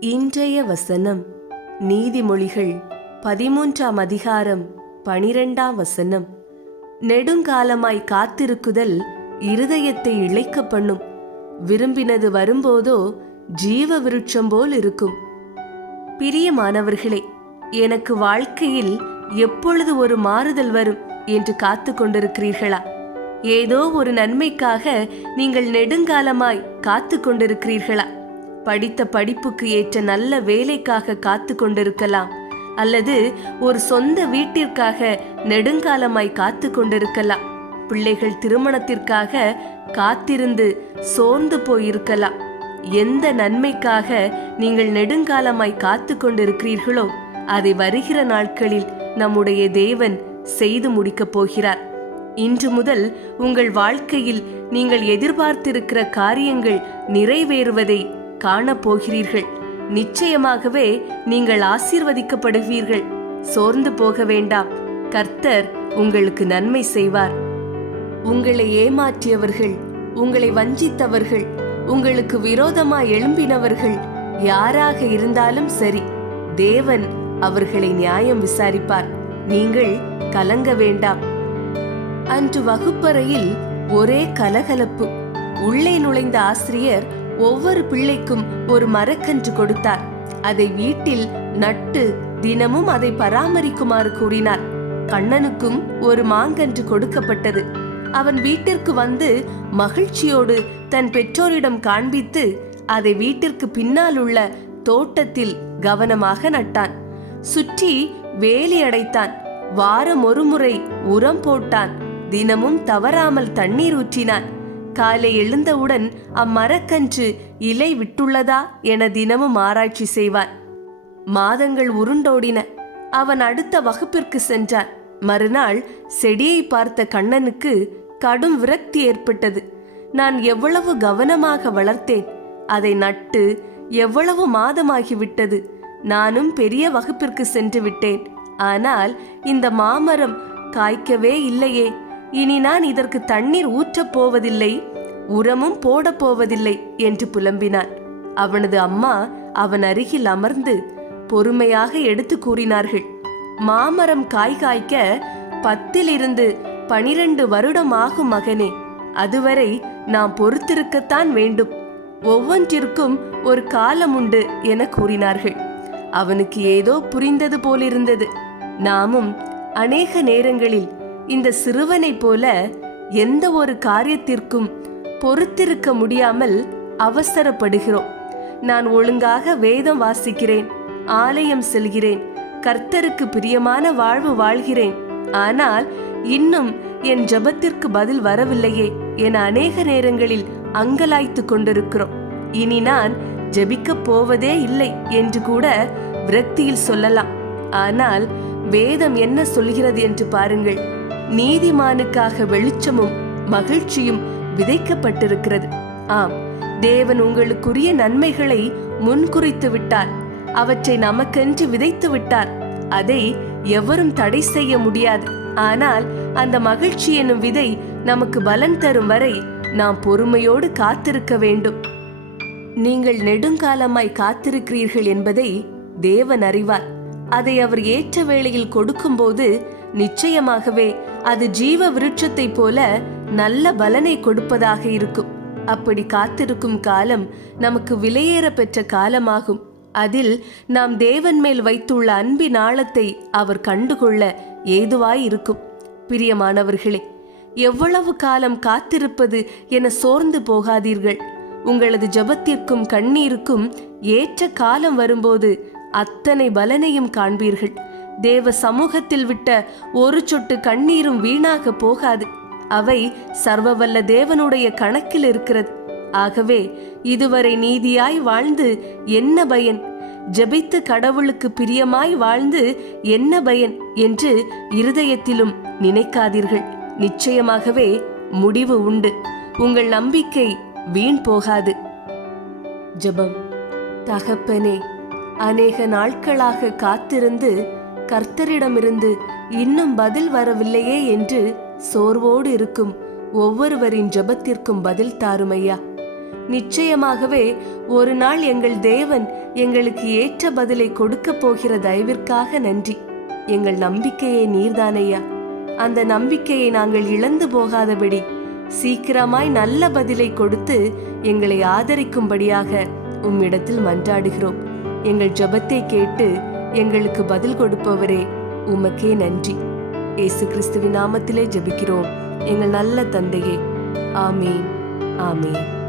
இன்றைய வசனம் நீதிமொழிகள் பதிமூன்றாம் அதிகாரம் பனிரெண்டாம் வசனம். நெடுங்காலமாய் காத்திருக்குதல் இருதயத்தை இழைக்க பண்ணும் விரும்பினது வரும்போதோ ஜீவ விருட்சம் போல் இருக்கும். பிரியமானவர்களே எனக்கு வாழ்க்கையில் எப்பொழுது ஒரு மாறுதல் வரும் என்று காத்து கொண்டிருக்கிறீர்களா? ஏதோ ஒரு நன்மைக்காக நீங்கள் நெடுங்காலமாய் காத்து கொண்டிருக்கிறீர்களா? படித்த படிப்புக்கு ஏற்ற நல்ல வேலைக்காக காத்து கொண்டிருக்கலாம். அல்லது ஒரு சொந்த வீட்டிற்காக நெடுங்காலமாய் காத்து கொண்டிருக்கலாம். பிள்ளைகள் திருமணத்திற்காக காத்திருந்து சோர்ந்து போயிருக்கலாம். எந்த நன்மைக்காக நீங்கள் நெடுங்காலமாய் காத்து கொண்டிருக்கிறீர்களோ அதை வருகிற நாட்களில் நம்முடைய தேவன் செய்து முடிக்கப் போகிறார். இன்று முதல் உங்கள் வாழ்க்கையில் நீங்கள் எதிர்பார்த்திருக்கிற காரியங்கள் நிறைவேறுவதை காணப்போகிறீர்கள். நிச்சயமாகவே நீங்கள் ஆசீர்வதிக்கப்படுவீர்கள். சோர்ந்து போக வேண்டாம். கர்த்தர் உங்களுக்கு நன்மை செய்வார். உங்களை ஏமாற்றியவர்கள் உங்களை வஞ்சித்தவர்கள் உங்களுக்கு விரோதமாய் எழும்பினவர்கள் யாராக இருந்தாலும் சரி தேவன் அவர்களை நியாயம் விசாரிப்பார். நீங்கள் கலங்க வேண்டாம். அன்று வகுப்பறையில் ஒரே கலகலப்பு. உள்ளே நுழைந்த ஆசிரியர் ஒவ்வொரு பிள்ளைக்கும் ஒரு மரக்கன்று கொடுத்தார். அதை வீட்டில் நட்டு தினமும் அதை பராமரிக்குமாறு கூறினார். கண்ணனுக்கும் ஒரு மாங்கன்று கொடுக்கப்பட்டது. அவன் வீட்டிற்கு வந்து மகிழ்ச்சியோடு தன் பெற்றோரிடம் காண்பித்து அதை வீட்டிற்கு பின்னால் உள்ள தோட்டத்தில் கவனமாக நட்டான். சுற்றி வேலி அடைத்தான். வாரம் ஒரு முறை உரம் போட்டான். தினமும் தவறாமல் தண்ணீர் ஊற்றினான். காலை எழுந்தவுடன் அம்மரக்கன்று இலை விட்டுள்ளதா என தினமும் ஆராய்ச்சி செய்வான் மாதங்கள் உருண்டோடின. அவன் அடுத்த வகுப்பிற்கு சென்றான். மறுநாள் செடியை பார்த்த கண்ணனுக்கு கடும் விரக்தி ஏற்பட்டது. நான் எவ்வளவு கவனமாக வளர்த்தேன். அதை நட்டு எவ்வளவு மாதமாகிவிட்டது. நானும் பெரிய வகுப்பிற்கு சென்று விட்டேன். ஆனால் இந்த மாமரம் காய்க்கவே இல்லையே. இனி நான் இதற்கு தண்ணீர் ஊற்றப் போவதில்லை உரமும் போடப் போவதில்லை என்று புலம்பினான். அவனது அம்மா அவன் அருகில் அமர்ந்து பொறுமையாக எடுத்து கூறினார்கள். மாமரம் காய் காய்க்க பத்திலிருந்து பனிரெண்டு வருடம் ஆகும் மகனே அதுவரை நாம் பொறுத்திருக்கத்தான் வேண்டும். ஒவ்வொன்றிற்கும் ஒரு காலம் உண்டு என கூறினார்கள். அவனுக்கு ஏதோ புரிந்தது போலிருந்தது. நாமும் அநேக நேரங்களில் இந்த சிறுவனைப் போல எந்த ஒரு காரியத்திற்கும் பொறுத்திருக்க முடியாமல் அவசரப்படுகிறோம். நான் ஒழுங்காக வேதம் வாசிக்கிறேன் ஆலயம் செல்கிறேன் கர்த்தருக்கு பிரியமான வாழ்வு வாழ்கிறேன். ஆனால் இன்னும் என் ஜெபத்திற்கு பதில் வரவில்லையே என அநேக நேரங்களில் அங்கலாய்த்து கொண்டிருக்கிறோம். இனி நான் ஜெபிக்கப் போவதே இல்லை என்று கூட விரக்தியில் சொல்லலாம். ஆனால் வேதம் என்ன சொல்கிறது என்று பாருங்கள். நீதிமானுக்காக வெளிச்சமும் மகிழ்ச்சியும் விதைக்கப்பட்டிருக்கிறது. ஆம் தேவன் உங்களுக்குரிய நன்மைகளை முன்குறித்து விட்டார். அவற்றை நமக்கென்று விதைத்து விட்டார். அதை எவரும் தடை செய்ய முடியாது. ஆனால் அந்த மகிழ்ச்சி என்னும் விதை நமக்கு பலன் தரும் வரை நாம் பொறுமையோடு காத்திருக்க வேண்டும். நீங்கள் நெடுங்காலமாய் காத்திருக்கிறீர்கள் என்பதை தேவன் அறிவார். அதை அவர் ஏற்ற வேளையில் கொடுக்கும்போது நிச்சயமாகவே அது ஜீவ விருட்சத்தை போல நல்ல பலனை கொடுப்பதாக இருக்கும். அப்படி காத்திருக்கும் காலம் நமக்கு விலையேற பெற்ற காலமாகும். அதில் நாம் தேவன் மேல் வைத்துள்ள அன்பின் ஆழத்தை அவர் கண்டுகொள்ள ஏதுவாய் இருக்கும் பிரியமானவர்களே எவ்வளவு காலம் காத்திருப்பது என சோர்ந்து போகாதீர்கள். உங்களது ஜபத்திற்கும் கண்ணீருக்கும் ஏற்ற காலம் வரும்போது அத்தனை பலனையும் காண்பீர்கள். தேவ சமூகத்தில் விட்ட ஒரு சொட்டு கண்ணீரும் வீணாக போகாது. அவை சர்வவல்ல தேவனுடைய கணக்கில் இருக்கிறது. ஆகவே இதுவரை நீதியாய் வாழ்ந்து என்ன பயன்? ஜெபித்து கடவுளுக்கு பிரியமாய் வாழ்ந்து என்ன பயன் என்று இருதயத்திலும் நினைக்காதீர்கள். நிச்சயமாகவே முடிவு உண்டு. உங்கள் நம்பிக்கை வீண் போகாது. ஜெபம். தகப்பனே அநேக நாட்களாக காத்திருந்து கர்த்தரிடமிருந்து இன்னும் பதில் வரவில்லையே என்று சோர்வோடு இருக்கும் ஒவ்வொருவரின் ஜெபத்திற்கும் பதில் தாருமையா. நிச்சயமாகவே ஒரு நாள் எங்கள் தேவன் எங்களுக்கு ஏற்ற பதிலை கொடுக்க போகிற தயவிற்காக நன்றி. எங்கள் நம்பிக்கையே நீர்தானையா. அந்த நம்பிக்கையை நாங்கள் இழந்து போகாதபடி சீக்கிரமாய் நல்ல பதிலை கொடுத்து எங்களை ஆதரிக்கும்படியாக உம்மிடத்தில் மன்றாடுகிறோம். எங்கள் ஜபத்தை கேட்டு எங்களுக்கு பதில் கொடுப்பவரே உமக்கே நன்றி. இயேசு கிறிஸ்துவின் நாமத்திலே ஜெபிக்கிறோம். எங்கள் நல்ல தந்தையே. ஆமீன். ஆமீன்.